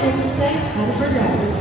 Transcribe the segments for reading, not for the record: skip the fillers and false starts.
and set out for driver.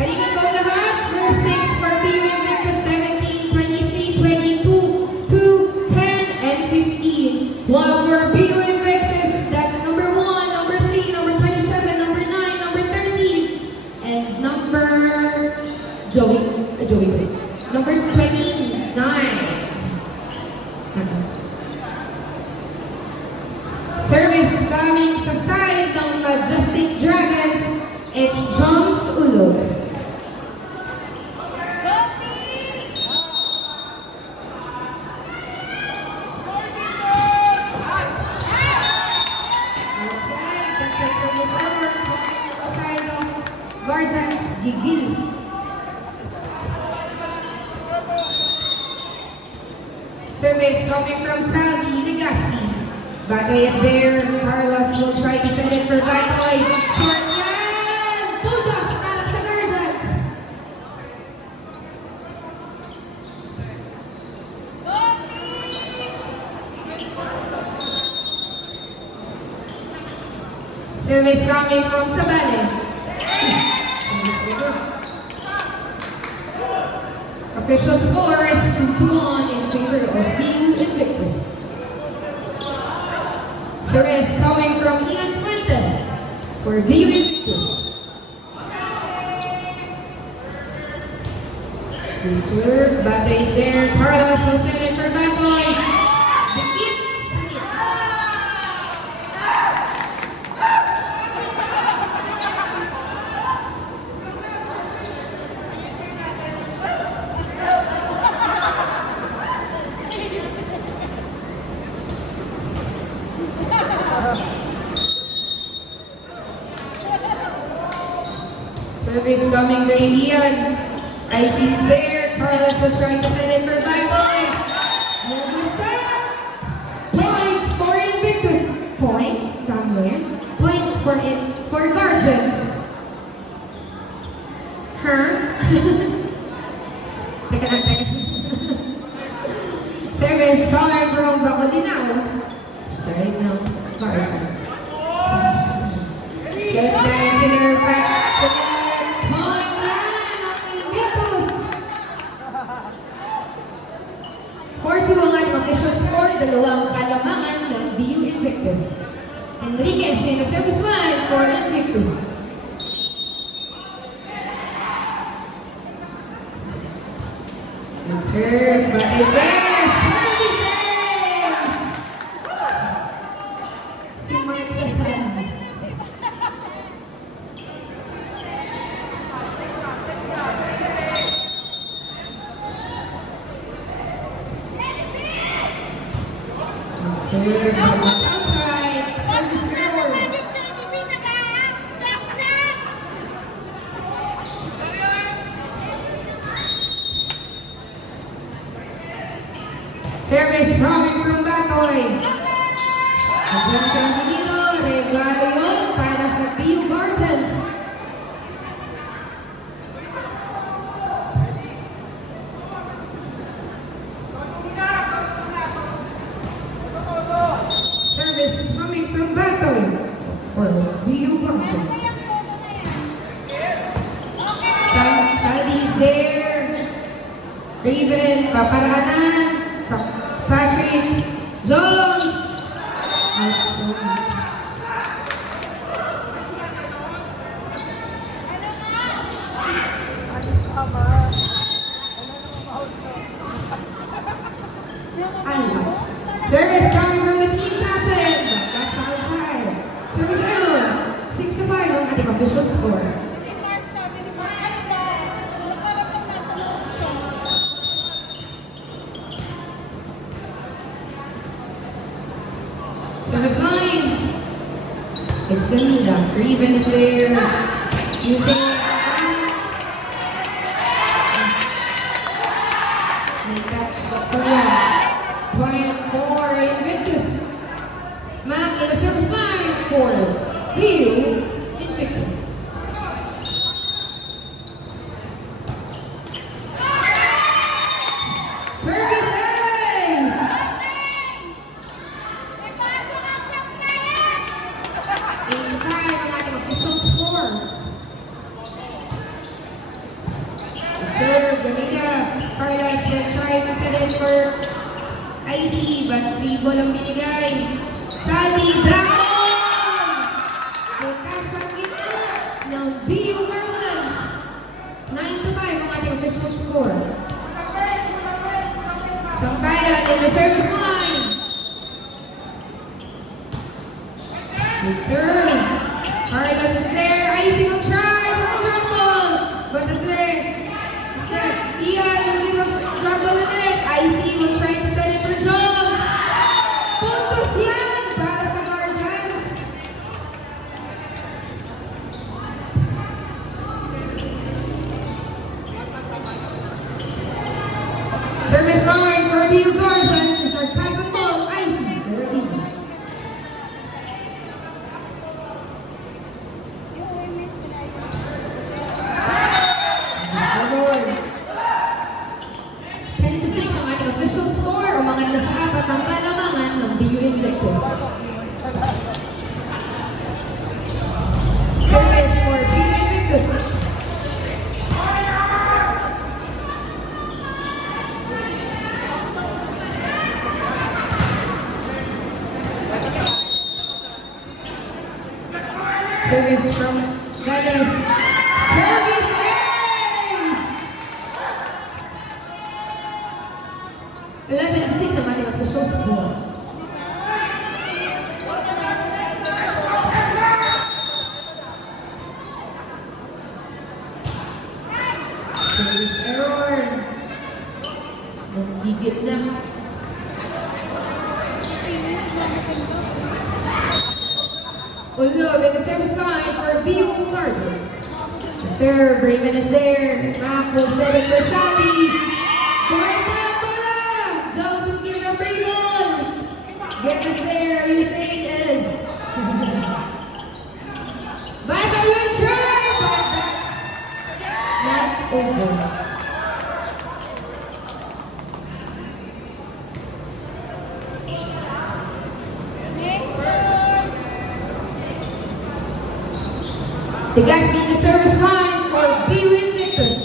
Talingan po lahat. Verse 6 for PU Invictus 17, 23, 22, 2, 10, and 15. While for PU Invictus, that's number 1, number 3, number 27, number 9, number 13, and number number 29. Service coming sa side ng Majestic Dragons, it's Jones Ulo. Guardians Gigil. Service coming from Salvi Legaspi. Bagay is there. Carlos will try to send it for Batoy. Short yan! Bulldogs para sa Guardians. Service coming from Sabale. Official score is 2-1 in favor of PU Invictus. Service coming from Ian Fuentes for PU Invictus. Reserve, Bata is there. Carlos will send it for Batoy. Dikit, Sanit. Service coming to Ian. IC's there. Carlos was trying to send it for Batoy. Move the set. Point for Invictus. Point from there. Point for Guardians. Huh? Teka lang. Service coming from Bacolinaw. Side ng Guardians. Let's dance in their back. For 2 ang ating official score, 2 kalamangan ng PU Invictus. Enriquez in the service line for Invictus. Good serve, but is there? Services! Si Mark Sasan. Serve, but outside. Service error. Service coming from Batoy. Hanggang sa dito, regalo yun para sa PU Guardians. Service coming from Batoy for PU Guardians. Saldi's there. Raven, Paparahanan. Patrick Jones. Service coming from the team captain. Escamilla. Raven is there. Using may catch Korea. Point for Invictus. Mac in the service line for Bill Invictus. Service ace! In time, ang ating official score. Serve, Ganilla. Carlos will try to set it for IC, but free ball ang binigay. Saldi, Dragon! Bukas sa gitna ng BU Garlands. 9-5 ang ating official score. Sampayan in the service line. Good serve. Carlos is there. IC will try for a dribble. But is there? Ian will give a dribble ulit. IC will try to set it for Jones. Puntos yan para sa Guardians. Service line for BU Guardians is our second ball. IC is ready. Official score o mga nasa apat ang kalamangan ng BU Invictus. Service for BU Invictus. Service from Galas. Service ace! 11-6 ang ating official score. Service error. Nagigit na. Ulo with the service line for BU Guardians. Serve, Raymond is there. Mac will set it for Sally. Jones will give a free ball. Get us there, you say it is. Michael will try, but that's not over. The guys being the service line for BU Invictus.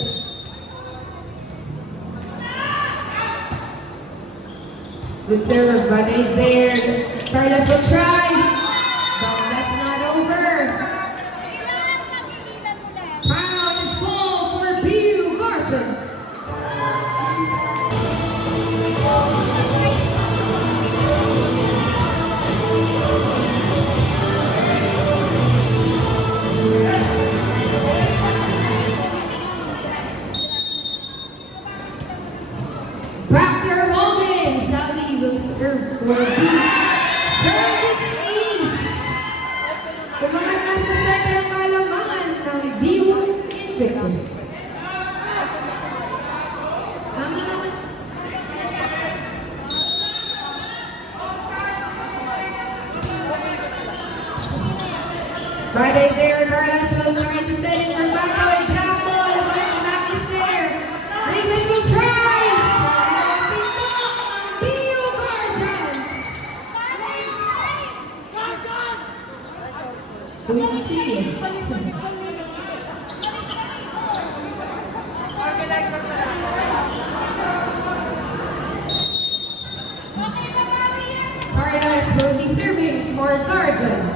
Good serve, Bada is there. Carlos will try, but that's not over. Timeout is full for BU Guardians. Factor Walvin, Saudi will serve for the service ace. Kumangat na sa siyete ang kalamangan ng BU Invictus. Tama naman. Friday there, Carlos will try to set it for Bacoy. Drop ball, but Mac is there. Raven will try. Carlos will be serving for Guardians.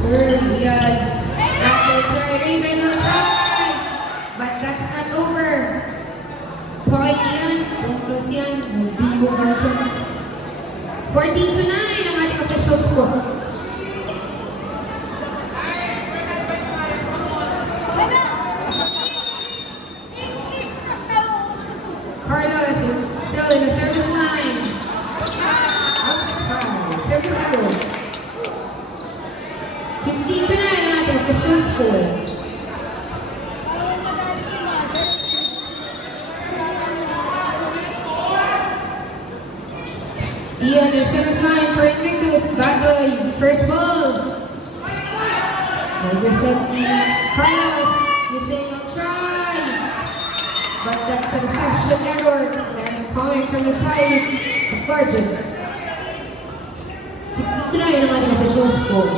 Serve, Riyad. Raven will try, but that's not over. Point yan, puntos yan, BU Guardians. 14-9 ang ating official score. Carlos is still in the service line. Outside. Service error. Ian is service line for Invictus. Bagoy, first ball. Number 70, Carlos, missing a try. But that's a reception error. And coming from the side of Guardians. 69 ang ating official score.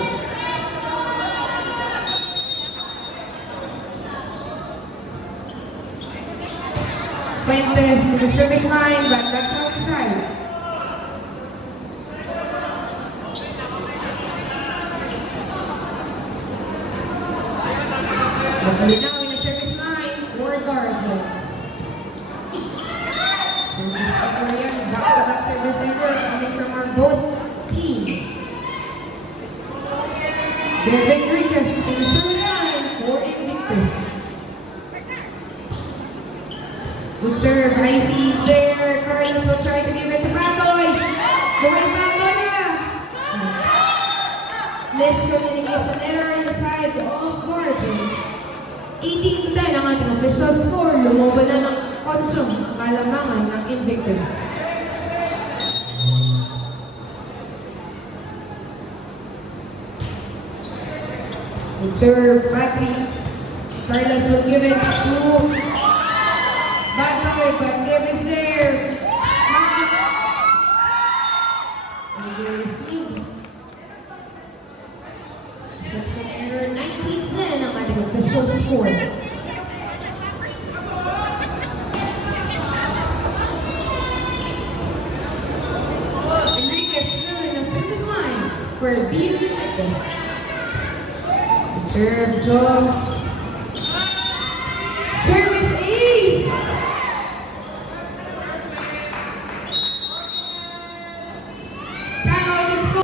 Fuentes to the service line, but that's outside. Okay, now in the service line, for Guardians. Back-to-back service error coming from our both teams. David Enriquez in the service line for Invictus. Good serve, Icy is there. Carlos will try to give it to Bagoy. Going Bagoy na. Miscommunication error in the side of Guardians. 18-10 ang ating official score. Lumoban na ng 8 kalamangan ng Invictus. Good serve, Patrick. Carlos will give it to Bagoy, but Dave is there. And they receive. Section error 19-10 ang ating official score. Enriquez still in the service line for BU Invictus. Serve, jogs. Service ace! Time out is go.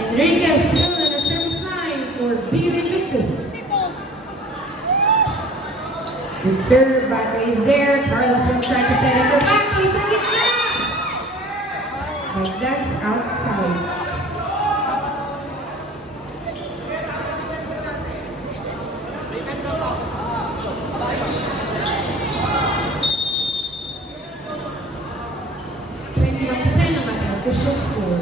Enriquez still in the service line for BU Invictus. Good serve, Bagoy is there. Carlos will try to set it for Bagoy sa gitna. But that's outside. Official score.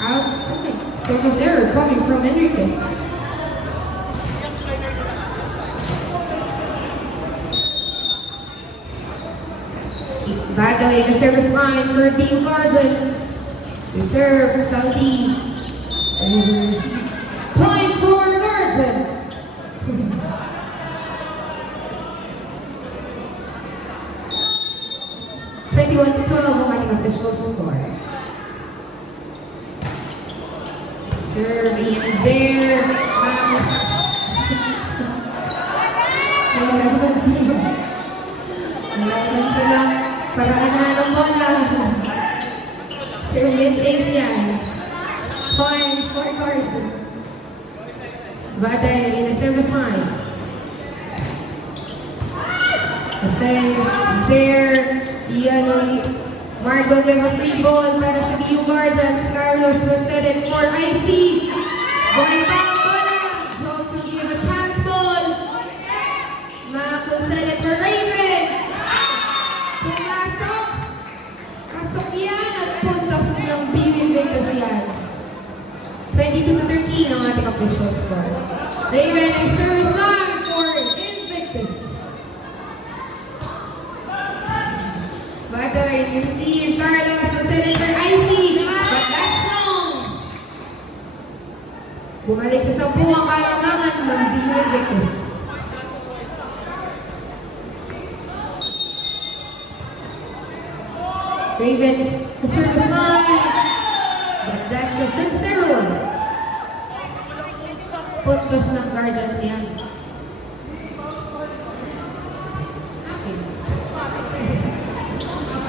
Outside. Service error coming from Enriquez. Bagoy the service line for BU Guardians. Reserve Salty. Point for Guardians. (21-12) ang ating official score. Serve, Ian is there. Nalaman sila. Paraan na ng bola. Service ace yan. Point for Guardians. Bagoy in the service line. The save is there. Ian Margo gave a free ball para sa BU Guardians. Carlos will set it for IC. Going down bola. Jones will give a chance ball. Mac will set it for Raven. Pumasok. Pasok yan at puntos ng BU Invictus yan. 22-13 ang ating official score. Raven is service line for Invictus. Bagoy, you see Carlos will set it for IC, but that's wrong. Bumalik sa 10 ang kalamangan ng BU Invictus. Ravens, the service line, but that's the service error. Puntos ng Guardians yan.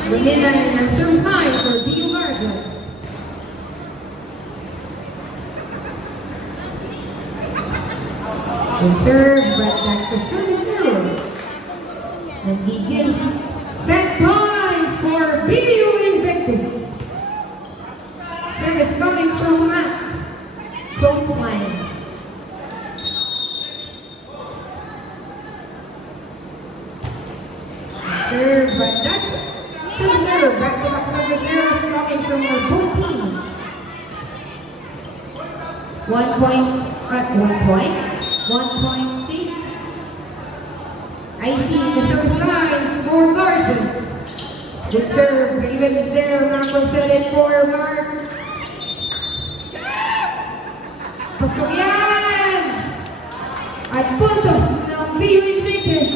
Lumina in our service line for BU Guardians. Good serve, but that's a service error. Nagigil. Set point for BU Invictus. Service coming from Matt. Close line. serve, but that's service error. Back-to-back service error coming from our both teams. 1 point, 1 point, 1 point, see? I see the service line for Guardians. Good serve, Raven is there, Mark will set it for Mark. Pasok yan! At puntos ng BU Invictus.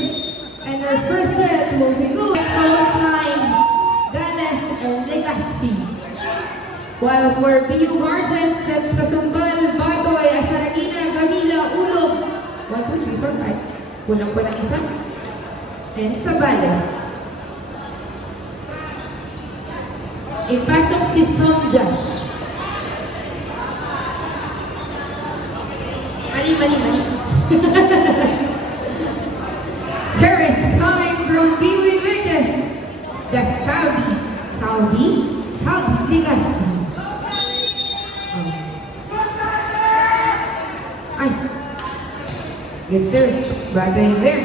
And our first set will be good. Carlos Line, Dallas, and Legazpi. While for BU Guardians, that's Kasumbal, Batoy, Asaragina, Gamila, Ulog. 1, 2, 3, 4, 5. Kulang pa ng isa. And Sabala. Ipasok si Som Josh. Mali. Service coming from BU Invictus. That's Saudi Legazpi. Ay. Good serve. Batoy is there.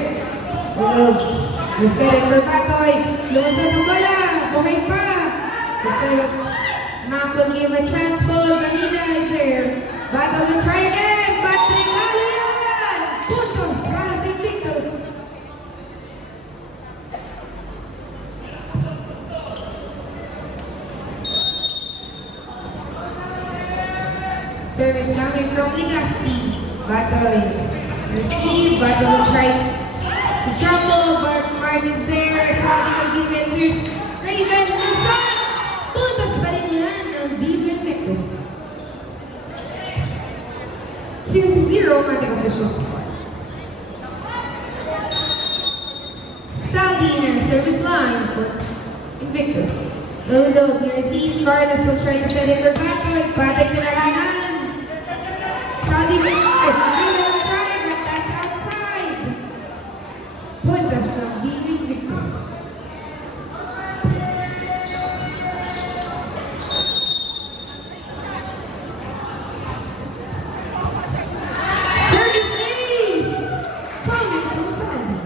You set it for Batoy. Lumusad ng bola. Okay pa. The serve. Mac will give a chance ball. Gamina is there. Batoy will try again. Patrick Galian. Puntos para sa Invictus. Service coming from Legazpi. Batoy. Receive. Batoy will try to trouble, but Mark is there. Saudi will give it to Raven. Luzon! Puntos pa rin yan ng BU Invictus. 2-0 marking official score. Saudi in our service line for Invictus. Lulog, he receives. Carlos will try to set it for Batoy. Batoy pinarahan. Saudi will try, but that's outside. Puntos ng BU Invictus. Service ace! Coming from Saudi.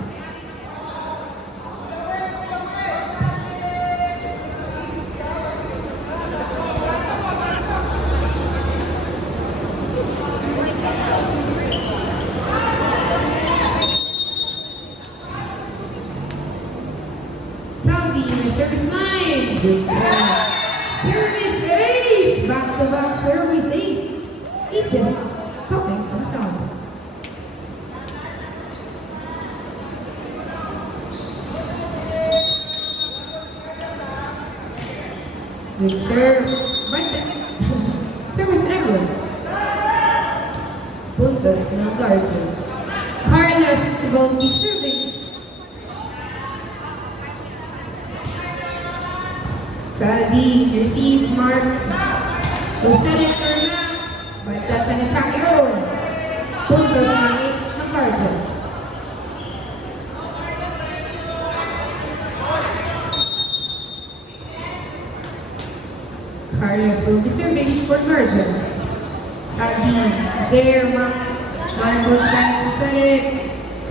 Saudi in the service line. Good serve. Service ace! Back-to-back service ace. Aces coming from Saudi. Good serve. But service error. Puntos ng Guardians. Carlos will be serving. Saudi receive. Mark will set it for Mac, but that's an attack error. Puntos ng Guardians. Carlos will be serving for Guardians. Saudi is there. Mark will try to set it.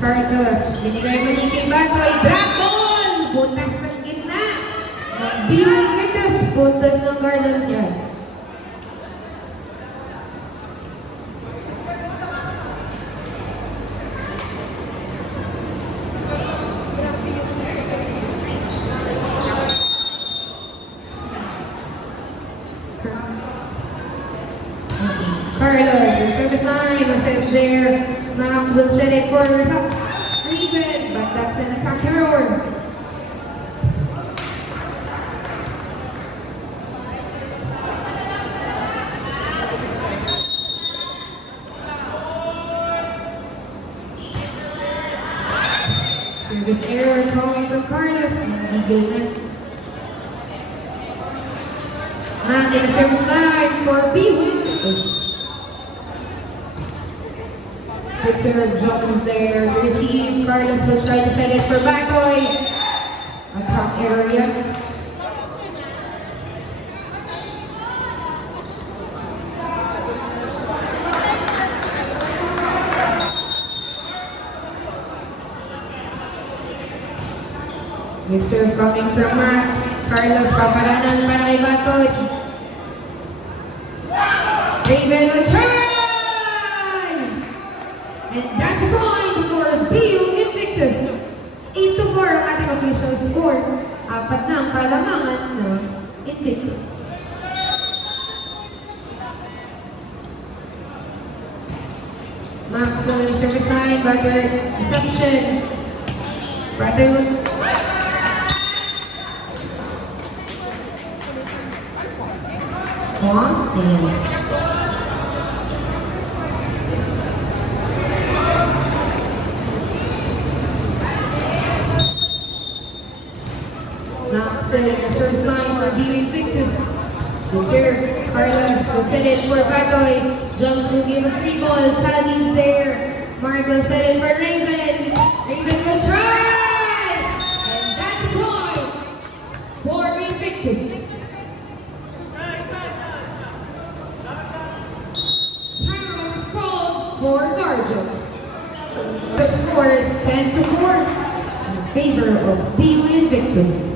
Carlos, binigay mali kay Batoy. Black ball! Puntas ng gitna. BU Invictus, puntos ng Guardians yan. Carlos, the service line was set there. Mac will set it for Raven, but that's an attack error. Service error coming from Carlos. Mac in the service line for BU. Good serve, John is there. Receive. Carlos will try to set it for Batoy. Attack area. Good serve coming from Mac. Carlos paparanan para kay Batoy. Raven will try! And that's a point for BU Invictus. 8-4 ang ating official score. Apat na ang kalamangan ng Invictus. Max still in service line, Butter reception. Butter will... Now still in the service line for BU Invictus. The serve, Carlos will set it for Batoy. Jones will give a free ball. Sally's there. Mark will set it for Raven. Raven will try! And that's a point for Invictus. Timeout is called for Guardians. The score is 10-4 in favor of BU Invictus.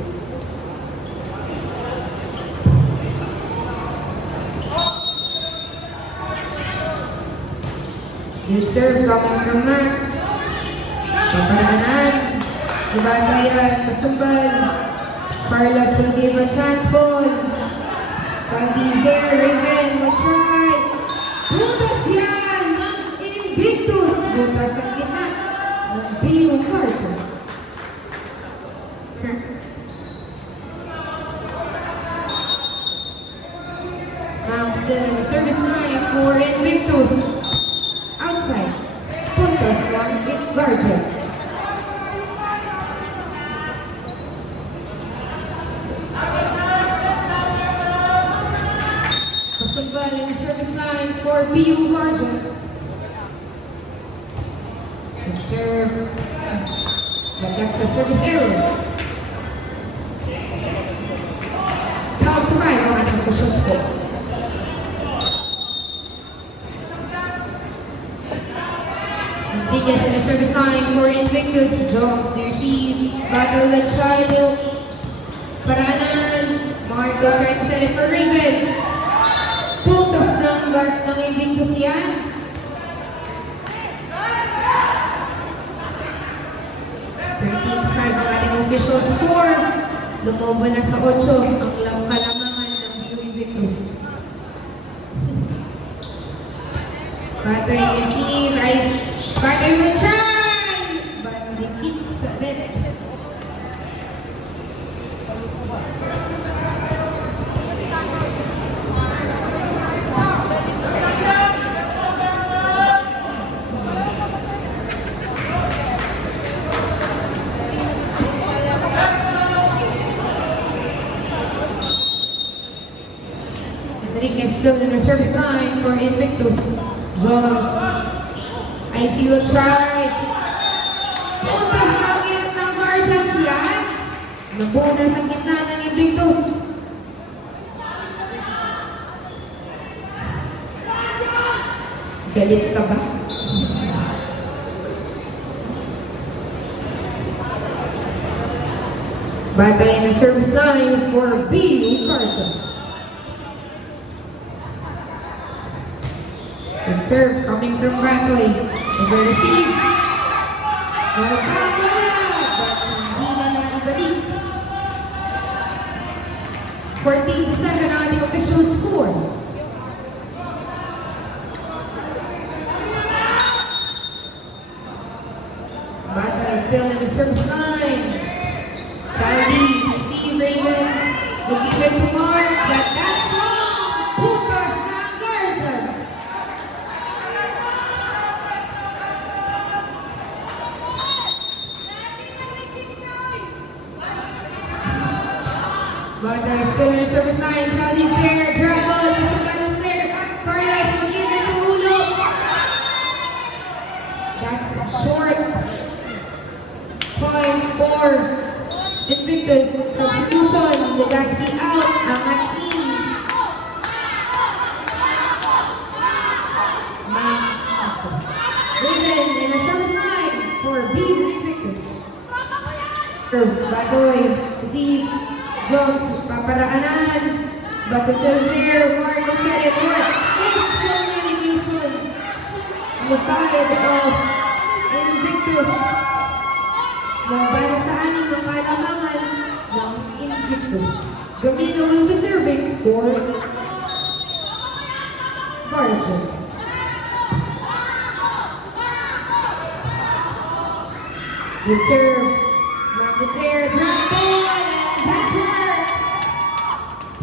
Good serve coming from Mac. Paparanan. Ibatayan. Pasumbal. Carlos will give a chance ball. Sandy's there. Raven will try. Butas yan ng Invictus. Butas ang gitna ng BU Guardians. Now still in the service line for Invictus. Outside, puntos ng Guardians. Basketball in service line for BU Guardians. Good serve. But that's a service error. Top 5 ang ating official score. Yes, in the service line for Invictus. Jones, they receive. Battle will try to Paranan. Mark will try to set it for Raven. Putos ng guard ng Invictus yan. Ang ating official score. Lumobo na sa 8 ang kalamangan ng BU Invictus. Battle receive. Butter will try! But the kids sa net. Enriquez still in the service line for Invictus. Jones. IC will try. Puntas ng Guardians yan. Nabunas ang gitna ng Invictus. Galit ka ba? Batay na service line for BU Guardians. Good serve coming from Bradley. Over receive. Well, hindi na naibalik. 14-7 ang ating official score. Bata is still in the service line. Saldi, receive Raven. Will give it to Mark, but that's wrong. Putas ng Guardians. Bata is still in the service line. Saldi's there. Drop ball. Mr. there. Carlos will give it to Ulo. That's short. Point for Invictus. Substitution. Legaspi out. Angat in. Raven in the service line for BU Invictus. Batoy, si Jones, paparaanan. Bato Cesar, Mark, Senator. Miscommunication on the side of Invictus. Para sa aning ng kalamangan ng Invictus. Gamino will be serving for Guardians. Good serve. Mark is there. Drop ball, and that works.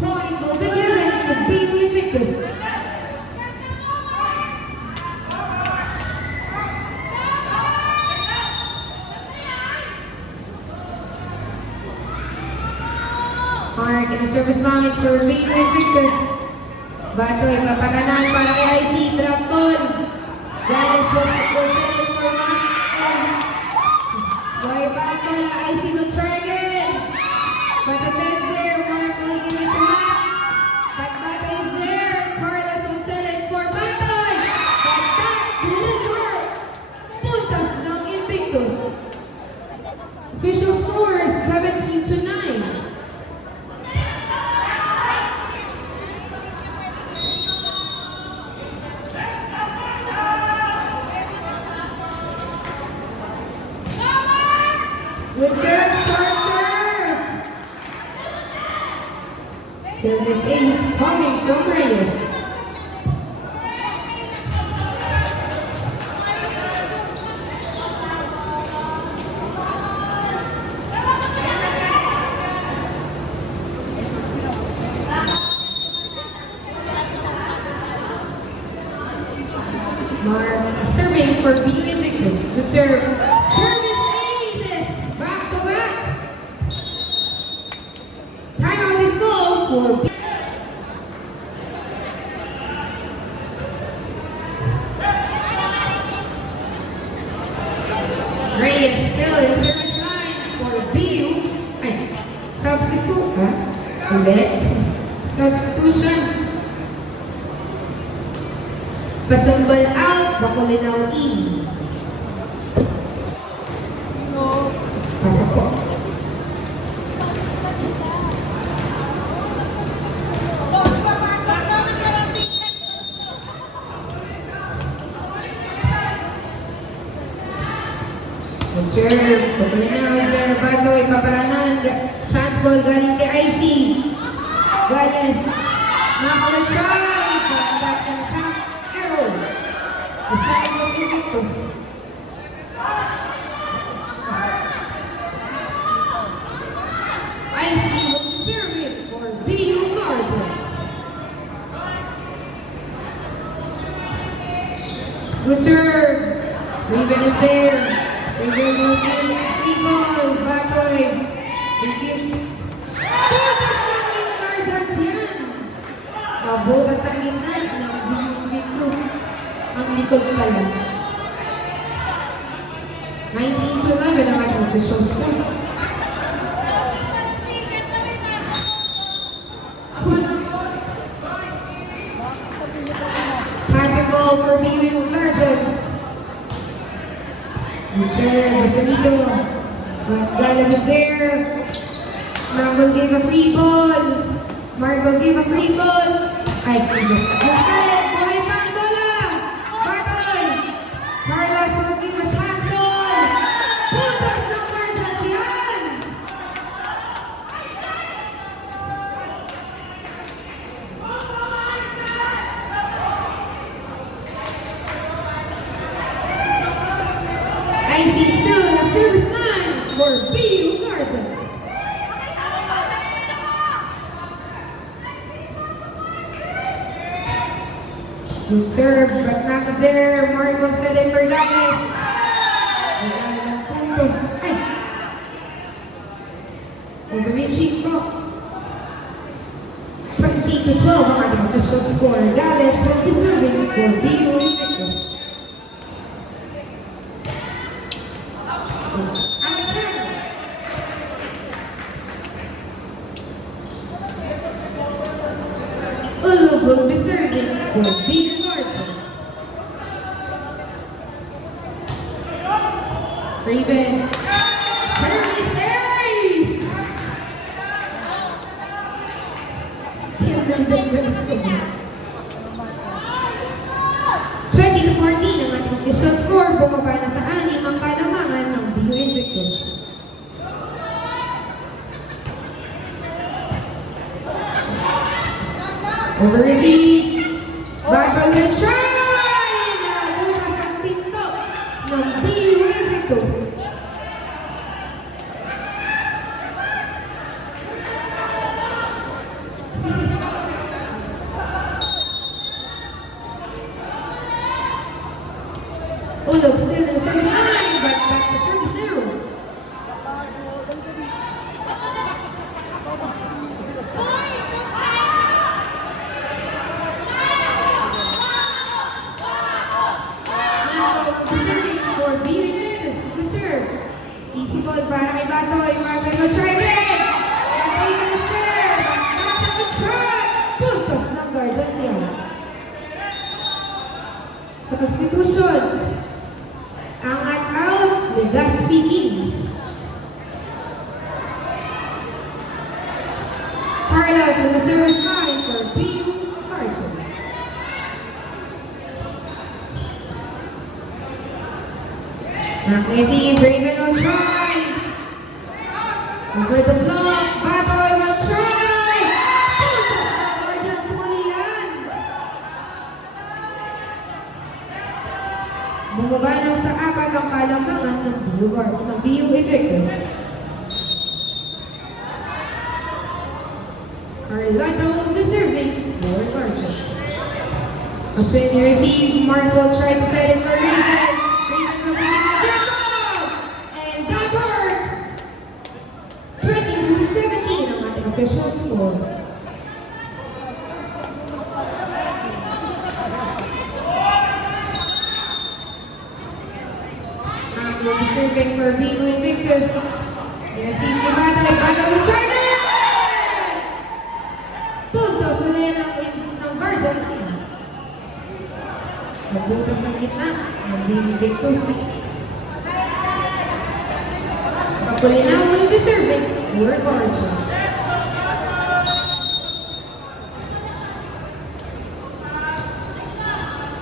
Point will be given to BU Invictus. Mark in the service line for BU Invictus. Batoy, paparanan para kay IC. Drop ball. That is what was set for Mark. Boy, Batoy, IC will try again. Bata says there, Mark will give it to Matt. But Batoy is there. Carlos will set it for Batoy. But that didn't work. Puntas ng Invictus. Official score is 17-9. Good serve, short serve. Service ace coming from Reyes. Mark serving for BU Invictus. Good serve. Service aces. Back to back. Timeout is called for BU. Reyes still in service line for BU. Ay, substitute ha? Ulit. Substitution. Pasumbal out, Bacolinaw in. Pasok po. Observe, Bacolinaw is there, Batoy, paparanan, chance ball galing kay IC. Gales, nakakala-try, but that's an attack. The side of Invictus. IC will serve it for BU Guardians. Good serve. Regan is there. Regan will give free ball. Batoy. They give. Butas ng Guardians yan. Nabutas sa gitna ng BU Invictus. Ang likod pala. 19-11 ang ating official score. Happy ball for BU Guardians. Sure, Basalito. Galas is there. Mark will give a free ball. Mark will give a free ball. Ay, free ball. Buhay pa ang bola. Batoy. Carlos will give a chance ball. Puntas ng Guardians yan. I see still a service line for BU Guardians. Good serve, but not there. Mark will set it for Gales. Overreaching po. 20-12 ang ating official score. Gales will be serving for BU Invictus. Ulog will be serving for BU Guardians. Raven. Service error! 20 to 14 ang ating official score. Bumaba na sa 6 ang kalamangan ng BU Invictus. Over receive. Battle will try! Nabukas ang pinto ng BU Invictus. Ulog still in the service line, but back to service zero. Now, serving for BU Invictus. Good serve. Easy ball para kay Batoy. Martin will try again. Batoy will serve. Nasa the track. Puntos ng Guardians yan. Sa substitution, ang out, Legaspi in. Carlos in the service line for BU Guardians. Receive, Raven will try. Over the block, Batoy will try. Puntos ng Guardians muli yan. Bumaba na sa 4 ang kalamangan ng BU Invictus. Carlota will be serving for Guardians. As when you receive, Mark will try to set it for Raven. Raven will begin the jump! And that works! 22 to 17 ang ating official score. Will be serving for BU Invictus. Yes, he's the Batoy. Batoy will try it! Puntos ulit ng Guardians. Magbutas sa gitna ng BU Invictus. Kakulinaw will be serving for Guardians.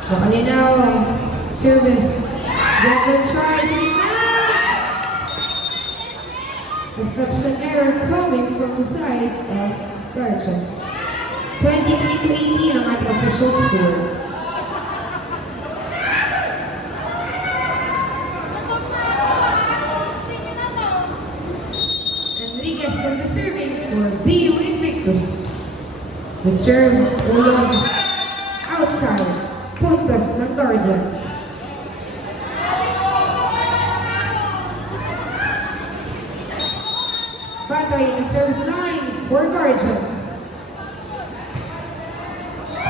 Kakulinaw, service. Jack will try to reception error coming from the side of Guardians. 23 to 18 ang ating official score. Enriquez will be serving for BU Invictus. The serve ulog outside. Puntos ng Guardians. Batoy in the service line for Guardians.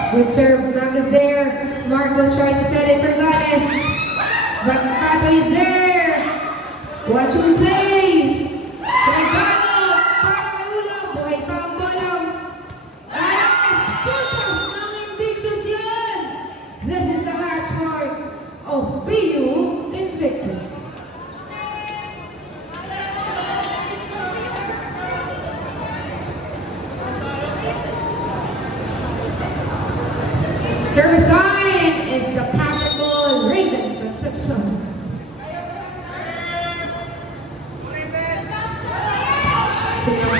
Good serve, Mag is there. Mark will try to set it for Goddess. But Batoy is there. 1-2 play. Regalo para kay Ulam. Buhay pa ang bolang. Goddess, puntos ng Invictus yan. This is the match point of BU Invictus. Service line is the capable Raven Concepcion.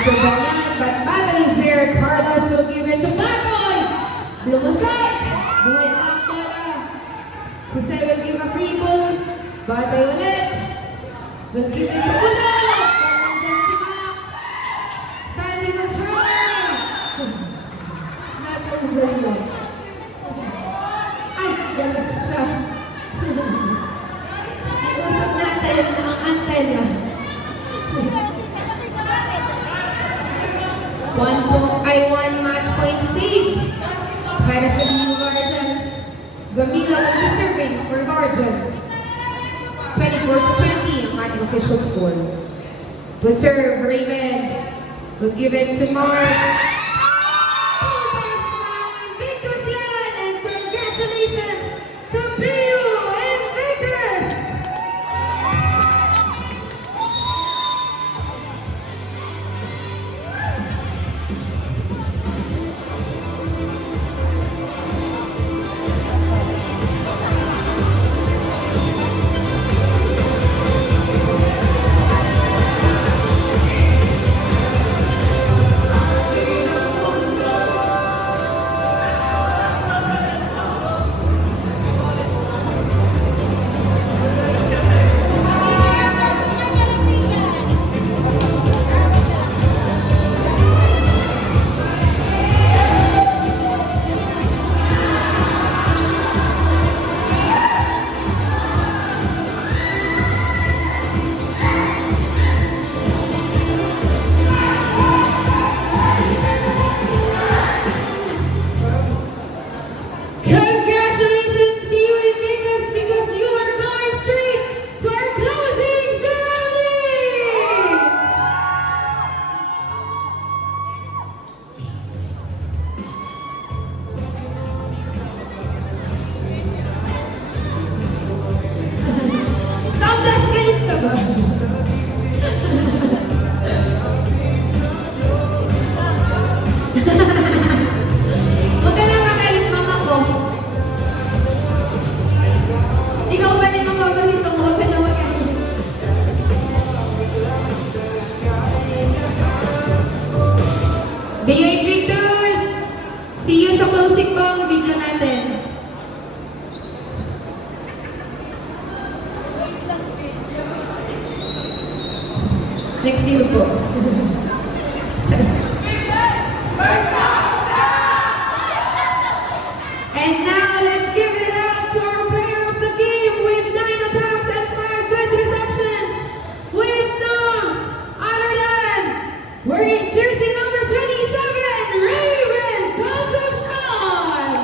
Subanyan, but Batoy is there. Carlos will give it to Batoy. Lumusot. Buhay pa ang bola. Jose will give a free ball. Batoy ulit. Will give it to Ulo. Nandiyan si Mac. Sandy will try. Not over yet. Ay, galit siya. Iusap natin ang antena. 1 match point save para sa BU Guardians. Gamila will be serving for Guardians. 24 to 20 ang ating official score. Good serve, Raven. Will give it to Mark. Invictus yan, and congratulations to BU Invictus! Next year po. Just. And now let's give it up to our player of the game with 9 attacks and 5 good receptions. With none other than wearing jersey number 27, Raven Concepcion.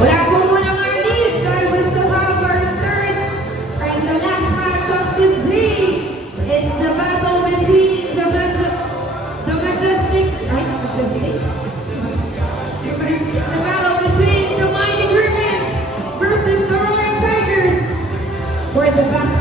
Wala po munang artist dahil we still have our third and the last match of this day. It's the battle between the Majestic. It's the battle between the Mighty Griffins versus the Roaring Tigers for the basketball.